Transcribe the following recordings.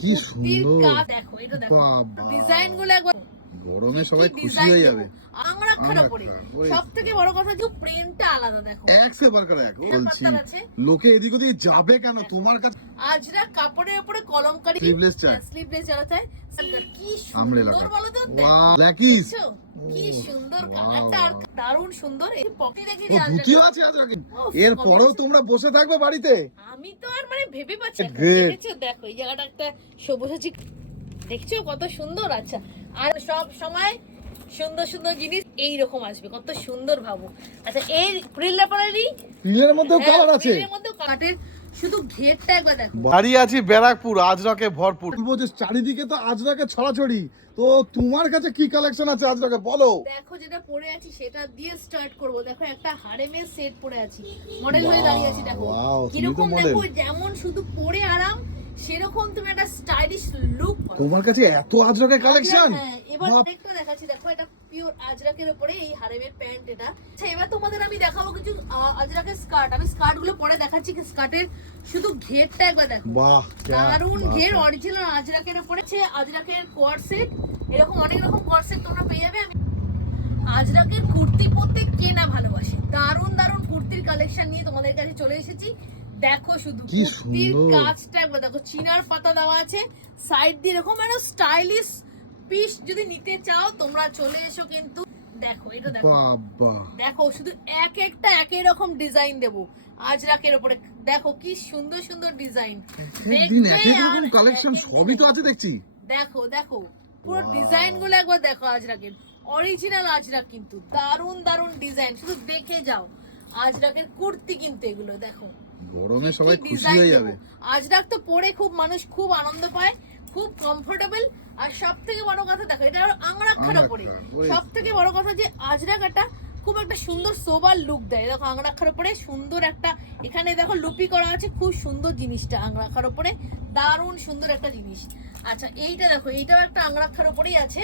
কি সুন্দর দেখো এটা দেখো বাবা ডিজাইন গুলো একবার গরমে সবাই খুশি হয়ে যাবে আংরাক্ষাটা পরে সবথেকে বড় কথা যে প্রিন্টটা আলাদা দেখো এক সে বার করে এক বলছি লোকে এদিক ওদিক যাবে কেন তোমার কাছে আজরা কাপড়ের উপরে কলমকারী স্লিভলেস যারা চায় কি সুন্দর বলো তো ওয়াও ব্ল্যাকিস কি সুন্দর কালারটা আর দারুণ সুন্দর এই পকেটে রেখে ও ধুতিও আছে আজকে এর পরেও তোমরা বসে থাকবে বাড়িতে আমি তো আর মানে ভেবে পাচ্ছি না দেখেছো দেখো এই জায়গাটা একটা সবুজ আছে দেখছো কত সুন্দর আচ্ছা আর সব সময় সুন্দর সুন্দর জিনিস এই রকম আসবে কত সুন্দর ভাবো আচ্ছা এই প্রিলেপারেরই প্রিলের মধ্যেও কালার আছে এর মধ্যেও কালারের শুধু ঘেরটা একবার দেখো বাড়ি আছি ব্যারাকপুর আজরাকে ভরপুর বলবো যে চারিদিকে তো আজরাকে ছড়াছড়ি তো তোমার কাছে কি কালেকশন আছে আজরাকে বলো দেখো যেটা পরে আছি সেটা দিয়ে স্টার্ট করব দেখো একটা হারেমের সেট পরে আছি মডেল হয়ে দাঁড়িয়ে আছি দেখো কিরকম দেখো যেমন শুধু পরে আরাম সেরকম তুমি একটা স্টাইলিশ লুক তোমার কাছে এত আজরাকের কালেকশন এবার একটা দেখাচ্ছি দেখো এটা পিওর আজরাকের উপরে এই হারেমের প্যান্ট এটা আচ্ছা এবার তোমাদের আমি দেখাবো কিছু আজরাকের স্কার্ট আমি স্কার্ট গুলো পরে দেখাচ্ছি স্কার্টের শুধু ঘেরটা একবার দেখো বাহ দারুন ঘের অরিজিনাল আজরাকের উপরে আজরাকের কোয়ার্ড সেট এরকম অনেক রকম কোয়ার্ড সেট তোমরা পেয়ে যাবে আমি আজরাকের কুর্তি পরতে কে না ভালোবাসে দারুন দারুন কুর্তির কালেকশন নিয়ে তোমাদের কাছে চলে এসেছি দেখো শুধু কুর্তির কাজটা একবার দেখো চিনার পাতা দেওয়া আছে সাইড দিয়ে এরকম একটা স্টাইলিশ পিস যদি নিতে চাও তোমরা চলে এসো কিন্তু দেখো এটা দেখো দেখো শুধু এক একটা একই রকম ডিজাইন দেবো আজরাকের উপরে দেখো কি সুন্দর সুন্দর ডিজাইন কালেকশন সবই তো আছে দেখছি দেখো দেখো পুরো ডিজাইন গুলো একবার দেখো আজরাকের অরিজিনাল আজরাক কিন্তু দারুন দারুন ডিজাইন শুধু দেখে যাও আজরাকের কুর্তি কিন্তু এগুলো দেখো গরমে সবাই খুশি হয়ে যাবে আজরাক তো পরে খুব মানুষ খুব আনন্দ পায় খুব কমফোর্টেবল আর সবথেকে বড় কথা দেখো এটা আংরাক্ষাটা পরে সবথেকে বড় কথা যে আজরাক একটা খুব একটা সুন্দর সোবার লুক দেয় দেখো আংরাক্ষার উপরে সুন্দর একটা এখানে দেখো লুপি করা আছে খুব সুন্দর জিনিসটা আংরাক্ষার উপরে দারুণ সুন্দর একটা জিনিস আচ্ছা এইটা দেখো এইটাও একটা আংরাক্ষার উপরেই আছে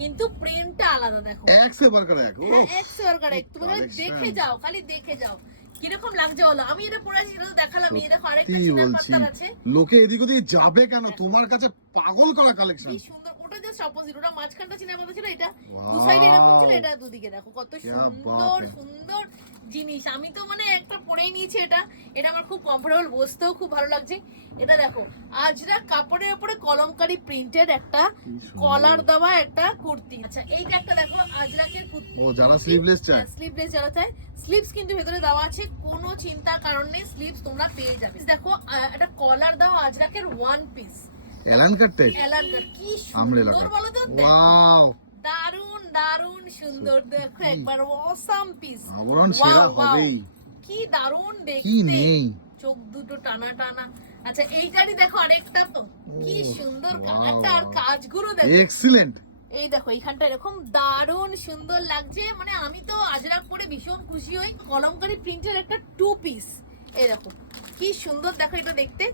কিন্তু প্রিন্টটা আলাদা দেখো এক সে বার করে এক এক সে বার করে এক তুমি দেখে যাও খালি দেখে যাও কিরকম লাগছে বলো আমি এটা পরে আছি সেটা তো দেখালাম এই দেখো আরেকটা চিনার পাতার আছে লোকে এদিক ওদিক যাবে কেন তোমার কাছে পাগল করা কালেকশন কি সুন্দর ওটা জাস্ট অপোজিট ওটা মাঝখানটা চিনার পাতা ছিল এটা দু সাইডে এরকম ছিল এটা দুদিকে দেখো কত সুন্দর সুন্দর জিনিস আমি তো মানে একটা পরেই নিয়েছি এটা এটা আমার খুব কমফোর্টেবল বসতেও খুব ভালো লাগছে এটা দেখো আজরাক কাপড়ের উপরে কলমকারী প্রিন্টেড একটা কলার দেওয়া একটা কুর্তি আচ্ছা এইটা একটা দেখো আজরাকের কুর্তি ও যারা স্লিভলেস চায় স্লিভলেস যারা চায় স্লিভস কিন্তু ভেতরে দেওয়া আছে কোনো চিন্তার কারণ নেই স্লিভস তোমরা পেয়ে যাবে দেখো একটা কলার দেওয়া আজরাকের ওয়ান পিস এলান কাটতে এলান কাট কি সুন্দর বলো তো ওয়াও দারুন দারুন সুন্দর দেখো একবার অসাম পিস আবরণ সেরা হবেই কি দারুন দেখতে কি নেই চোখ দুটো টানা টানা আচ্ছা এইটারই দেখো আরেকটা তো কি সুন্দর কালারটা আর কাজগুলো দেখো এক্সিলেন্ট এই দেখো এইখানটা এরকম দারুণ সুন্দর লাগছে মানে আমি তো আজরাক পরে ভীষণ খুশি হই কলমকারী প্রিন্টের একটা টু পিস এই দেখো কি সুন্দর দেখো এটা দেখতে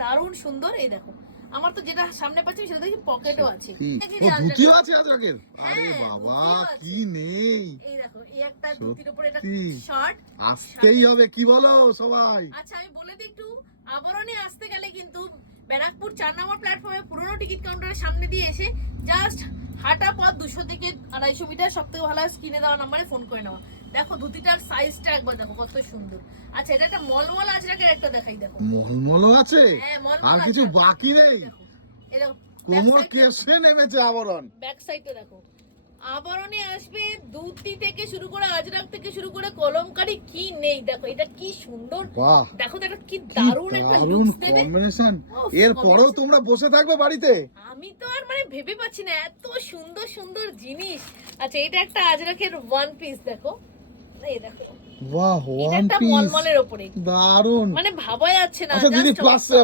দারুণ সুন্দর এই দেখো আমার তো যেটা সামনে পাচ্ছি সেটা দেখি পকেটও আছে ধুতিও আছে আজরাকের আরে বাবা কি নেই এই দেখো এই একটা ধুতির উপরে একটা শার্ট আসতেই হবে কি বলো সবাই আচ্ছা আমি বলে দিই একটু আবরণে আসতে গেলে কিন্তু ব্যারাকপুর 4 নম্বর প্ল্যাটফর্মে পুরনো টিকিট কাউন্টারের সামনে দিয়ে এসে জাস্ট হাঁটা পথ 200 থেকে 250 মিটার সবথেকে ভালো স্ক্রিনে দেওয়া নম্বরে ফোন করে নেওয়া দেখো ধুতিটার সাইজটা একবার দেখো কত সুন্দর আচ্ছা এটা একটা মলমল আজরাকের একটা দেখাই দেখো মলমলও আছে আর কিছু বাকি নেই এই দেখো কোমর কেসে নেমেছে আবরণ ব্যাক সাইডটা দেখো আবরণে আসবে ধুতি থেকে শুরু করে আজরাক থেকে শুরু করে কলমকারী কি নেই দেখো এটা কি সুন্দর দেখো এটা কি দারুণ একটা লুকস দেবে কম্বিনেশন এর পরেও তোমরা বসে থাকবে বাড়িতে আমি তো আর মানে ভেবে পাচ্ছি না এত সুন্দর সুন্দর জিনিস আচ্ছা এটা একটা আজরাকের ওয়ান পিস দেখো এই দেখো বাহ ওয়ান পিস মলমলের উপরে দারুণ মানে ভাবা যাচ্ছে না আচ্ছা দিদি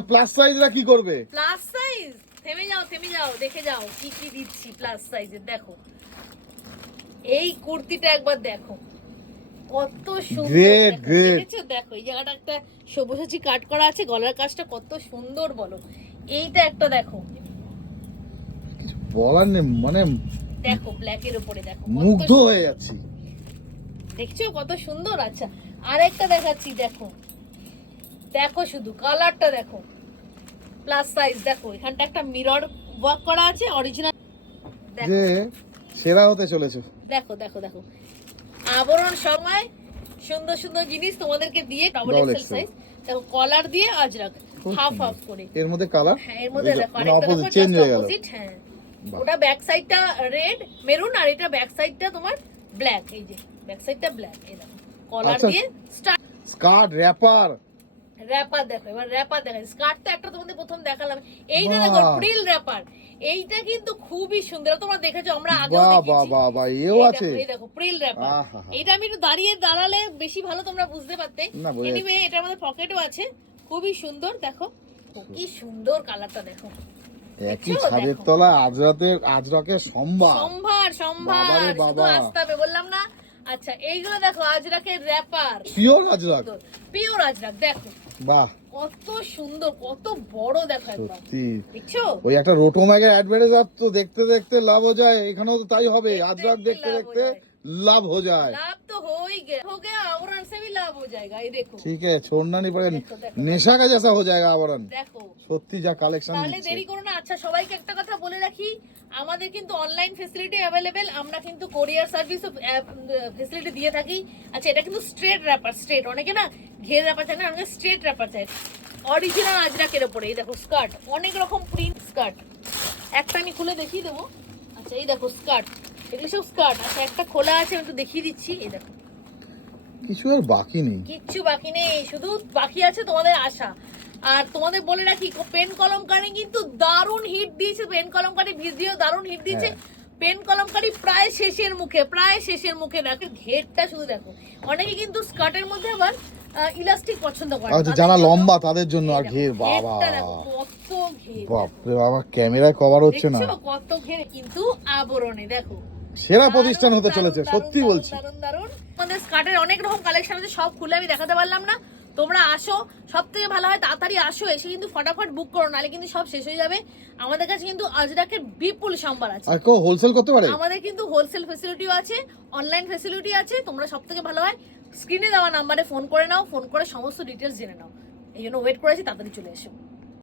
প্লাস সাইজরা কি করবে প্লাস সাইজ থেমে যাও দেখে যাও কি কি দিচ্ছি প্লাস সাইজের দেখো এই কুর্তিটা একবার দেখো কত সুন্দর দেখেছো দেখো এই জায়গাটা একটা সবুজ কাট করা আছে গলার কাজটা কত সুন্দর বলো এইটা একটা দেখো কিছু বলার নেই মানে দেখো ব্ল্যাক এর উপরে দেখো মুগ্ধ হয়ে যাচ্ছি দেখছো কত সুন্দর আচ্ছা আরেকটা দেখাচ্ছি দেখো দেখো শুধু কালারটা দেখো প্লাস সাইজ দেখো এখানটা একটা মিরর ওয়ার্ক করা আছে অরিজিনাল। যে সেরা হতে চলেছে। দেখো দেখো দেখো আবরণ সময় সুন্দর সুন্দর জিনিস তোমাদেরকে দিয়ে ডবল Double এক্সেল XL সাইজ দেখো কলার দিয়ে আজরাক হাফ হাফ করে। এর মধ্যে কালার, হ্যাঁ এর মধ্যে দেখো আরেকটা অপোজিট দেখো চেঞ্জ জাস্ট হয়ে গেল। অপোজিট। হ্যাঁ বাহ। ওটা ব্যাক সাইডটা রেড মেরুন আর এটা ব্যাক সাইডটা তোমার ব্ল্যাক। এই যে ব্যাক সাইডটা ব্ল্যাক। এই দেখো কলার আচ্ছা। দিয়ে স্টার্ট স্কার্ট, র‍্যাপার, র‍্যাপার দেখো। এবার র‍্যাপার দেখো, স্কার্ট তো একটা তোমাদের প্রথম দেখালাম, এইটা বাহ। দেখো প্রিল র‍্যাপার। এইটা কিন্তু খুবই সুন্দর, তোমরা দেখেছো আমরা আগেও বাহ বাহ দেখেছি। বাহ বাহ, এও এই আছে। দেখো, এই দেখো প্রিল র‍্যাপার। আহা। এটা আমি একটু দাঁড়ালে বেশি ভালো তোমরা বুঝতে পারতে। না, বোঝা এনিওয়ে এটার মধ্যে পকেটও আছে, খুবই সুন্দর। দেখো কি সুন্দর কালারটা দেখো। একই দেখছো? ছাদের দেখো। তলায় আজরাকের সম্ভার। সম্ভার বাবারে শুধু বাবা। আসতে হবে বললাম না। আচ্ছা এইগুলো দেখো আজরাকের wrapper, pure Ajrak. Pure Ajrak. দেখো বাহ, কত সুন্দর, কত বড় দেখো একদম। সত্যি। দেখছো ওই একটা রোটোম্যাগের অ্যাডভার্টাইজ তো দেখতে দেখতে লাভ হয়ে যায়, এখানেও তো তাই হবে। দেখতে আজরাক দেখতে লাভ দেখতে হয়ে যায়। লাভ হয়ে যায়। लाभ तो हो ही गया आवरण से भी लाभ हो जाएगा। ये देखो ठीक है, छोड़ना नहीं पड़ेगा, देखो, देखो। नेशा का जैसा हो जाएगा आवरण। দেখো সত্যি যা কালেকশন তাহলে দিচ্ছে। দেরি করো না। আচ্ছা সবাইকে একটা কথা বলে রাখি, আমাদের কিন্তু অনলাইন ফেসিলিটি অ্যাভেলেবেল, আমরা কিন্তু কোরিয়ার সার্ভিস ফেসিলিটি দিয়ে থাকি। আচ্ছা এটা কিন্তু স্ট্রেট র‍্যাপার, স্ট্রেট, অনেকে না ঘের র‍্যাপার চায় না, আমাকে স্ট্রেট র‍্যাপার চাই। অরিজিনাল আজরাকের উপরে এই দেখো স্কার্ট, অনেক রকম প্রিন্ট স্কার্ট। একটা আমি খুলে দেখিয়ে দেবো। আচ্ছা এই দেখো স্কার্ট, এগুলো সব স্কার্ট। আচ্ছা একটা খোলা আছে, আমি একটু দেখিয়ে দিচ্ছি। এই দেখো কিছু আর বাকি নেই। কিচ্ছু বাকি নেই, শুধু বাকি আছে তোমাদের আশা। আর তোমাদের বলে রাখি পেন কলমকারি কিন্তু দারুণ হিট দিয়েছে, পেন কলমকারি ভিডিও দারুণ হিট দিয়েছে। পেন কলমকারি প্রায় শেষের মুখে দেখো ঘেরটা শুধু দেখো। অনেকে কিন্তু স্কার্টের মধ্যে আবার ইলাস্টিক পছন্দ করে। আচ্ছা যারা লম্বা তাদের জন্য আর ঘের, বাবা ঘেরটা দেখো, কত ঘের বাপরে বাবা, ক্যামেরায় কভার হচ্ছে না। দেখছো কত ঘের, কিন্তু আবরণে দেখো সেরা প্রতিষ্ঠান হতে দারুণ, চলেছে, দারুণ, সত্যি দারুণ, বলছি। দারুণ, দারুণ। আমাদের স্কার্টের অনেক রকম কালেকশন আছে, সব খুলে আমি দেখাতে পারলাম না। তোমরা আসো, সব থেকে ভালো হয় তাড়াতাড়ি আসো, এসে কিন্তু ফটাফট বুক করো, নাহলে কিন্তু সব শেষ হয়ে যাবে। আমাদের কাছে কিন্তু আজরাকের বিপুল সম্ভার আছে। আর কেউ হোলসেল করতে পারে? আমাদের কিন্তু হোলসেল ফেসিলিটিও আছে, অনলাইন ফেসিলিটি আছে। তোমরা সব থেকে ভালো হয় স্ক্রিনে দেওয়া নাম্বারে ফোন করে নাও, ফোন করে সমস্ত ডিটেলস জেনে নাও। এই জন্য ওয়েট করেছি, তাড়াতাড়ি চলে এসো।